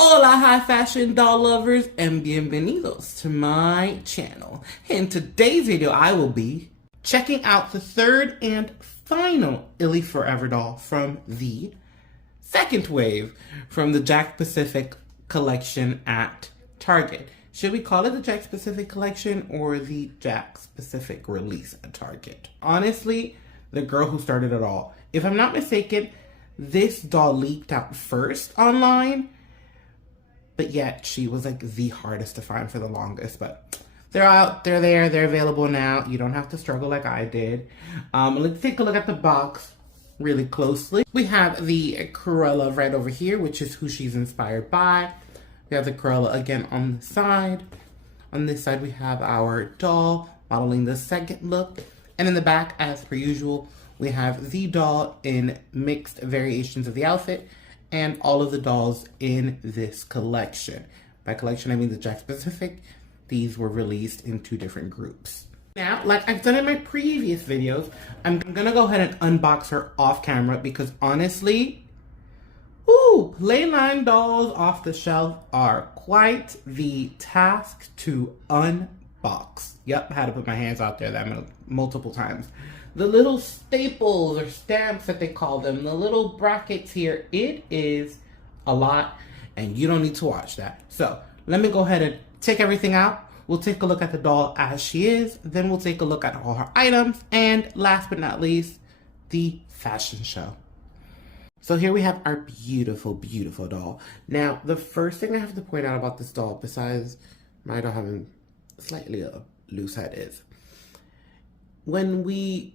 Hola, high fashion doll lovers, and bienvenidos to my channel. In today's video, I will be checking out the third and final ILY Forever doll from the second wave from the Jack Pacific collection at Target. Should we call it the Jack Pacific collection or the Jack Pacific release at Target? Honestly, the girl who started it all. If I'm not mistaken, this doll leaked out first online, but yet she was like the hardest to find for the longest. But they're out, they're there, they're available now. You don't have to struggle like I did. Let's take a look at the box really closely. We have the Cruella right over here, which is who she's inspired by. We have the Cruella again on the side. On this side, we have our doll modeling the second look. And in the back, as per usual, we have the doll in mixed variations of the outfit and all of the dolls in this collection. By collection, I mean the Jack Pacific. These were released in two different groups. Now, like I've done in my previous videos, I'm gonna go ahead and unbox her off camera because honestly, Playline dolls off the shelf are quite the task to unbox. Yep, had to put my hands out there that multiple times. The little staples or stamps that they call them, the little brackets here, it is a lot and you don't need to watch that. So let me go ahead and take everything out. We'll take a look at the doll as she is, then we'll take a look at all her items, and last but not least, the fashion show. So here we have our beautiful, beautiful doll. Now, the first thing I have to point out about this doll, besides my doll having slightly a loose head, is when we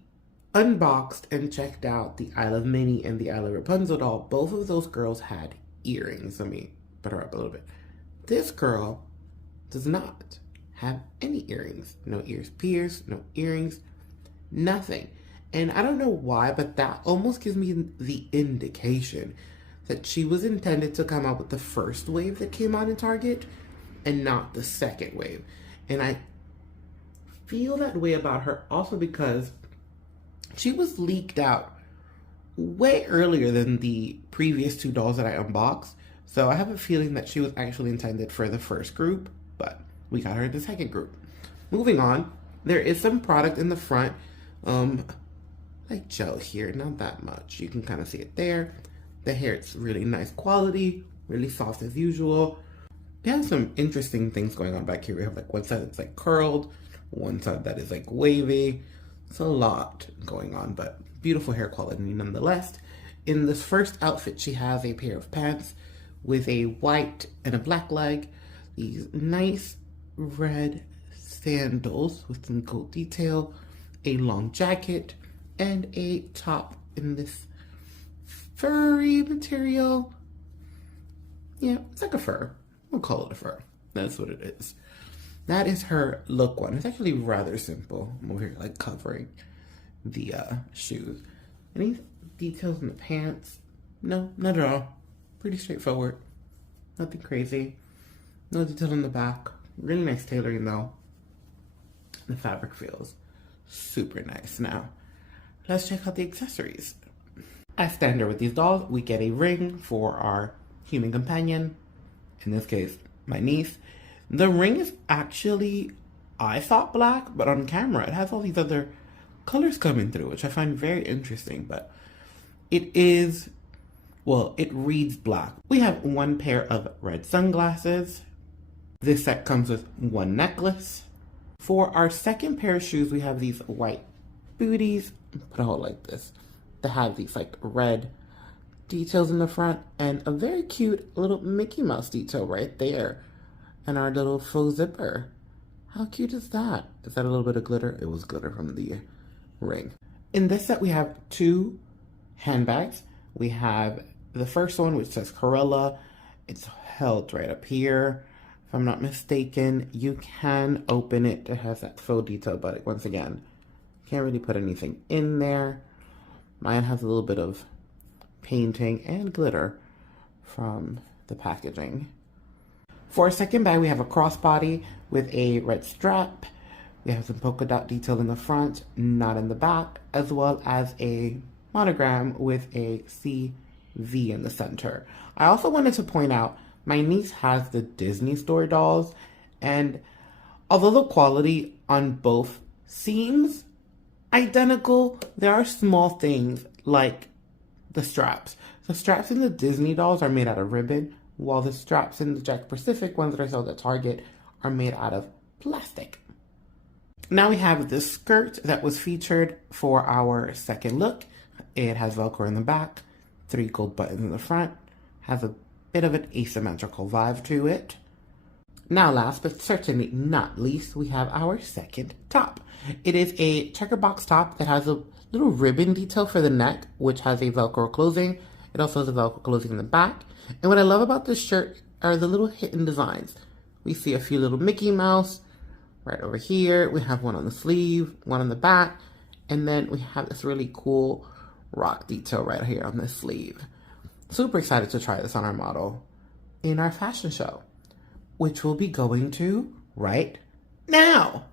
unboxed and checked out the I Love Minnie and the I Love Rapunzel doll, both of those girls had earrings. Let me put her up a little bit. This girl does not have any earrings. No ears pierced, no earrings, nothing. And I don't know why, but that almost gives me the indication that she was intended to come out with the first wave that came out in Target and not the second wave. And I feel that way about her also because she was leaked out way earlier than the previous two dolls that I unboxed. So I have a feeling that she was actually intended for the first group, but we got her in the second group. Moving on, there is some product in the front, like gel here, not that much. You can kind of see it there. The hair, it's really nice quality, really soft as usual. They have some interesting things going on back here. We have like one side that's like curled, one side that is like wavy. It's a lot going on, but beautiful hair quality nonetheless. In this first outfit, she has a pair of pants with a white and a black leg, these nice red sandals with some gold detail, a long jacket, and a top in this furry material. Yeah, it's like a fur. We'll call it a fur. That's what it is. That is her look one. It's actually rather simple. I'm over here like covering the shoes. Any details in the pants? No, not at all. Pretty straightforward. Nothing crazy. No detail in the back. Really nice tailoring though. The fabric feels super nice. Now, let's check out the accessories. As standard with these dolls, we get a ring for our human companion. In this case, my niece. The ring is actually, I thought black, but on camera it has all these other colors coming through, which I find very interesting, but it is, well, it reads black. We have one pair of red sunglasses. This set comes with one necklace. For our second pair of shoes, we have these white booties, put a hole like this, that have these like red details in the front and a very cute little Mickey Mouse detail right there. And our little faux zipper. How cute is that? Is that a little bit of glitter? It was glitter from the ring. In this set, we have two handbags. We have the first one, which says Cruella. It's held right up here. If I'm not mistaken, you can open it. It has that faux detail, but once again, can't really put anything in there. Mine has a little bit of painting and glitter from the packaging. For our second bag, we have a crossbody with a red strap. We have some polka dot detail in the front, not in the back, as well as a monogram with a CV in the center. I also wanted to point out My niece has the Disney Store dolls, and although the quality on both seems identical, there are small things like the straps. The straps in the Disney dolls are made out of ribbon, while the straps in the Jack Pacific ones that are sold at Target are made out of plastic. Now we have this skirt that was featured for our second look. It has Velcro in the back, 3 gold buttons in the front, has a bit of an asymmetrical vibe to it. Now last but certainly not least, we have our second top. It is a checker box top that has a little ribbon detail for the neck, which has a Velcro closing. It also has a Velcro closing in the back. And what I love about this shirt are the little hidden designs. We see a few little Mickey Mouse right over here. We have one on the sleeve, one on the back, and then we have this really cool rock detail right here on the sleeve. Super excited to try this on our model in our fashion show, which we'll be going to right now.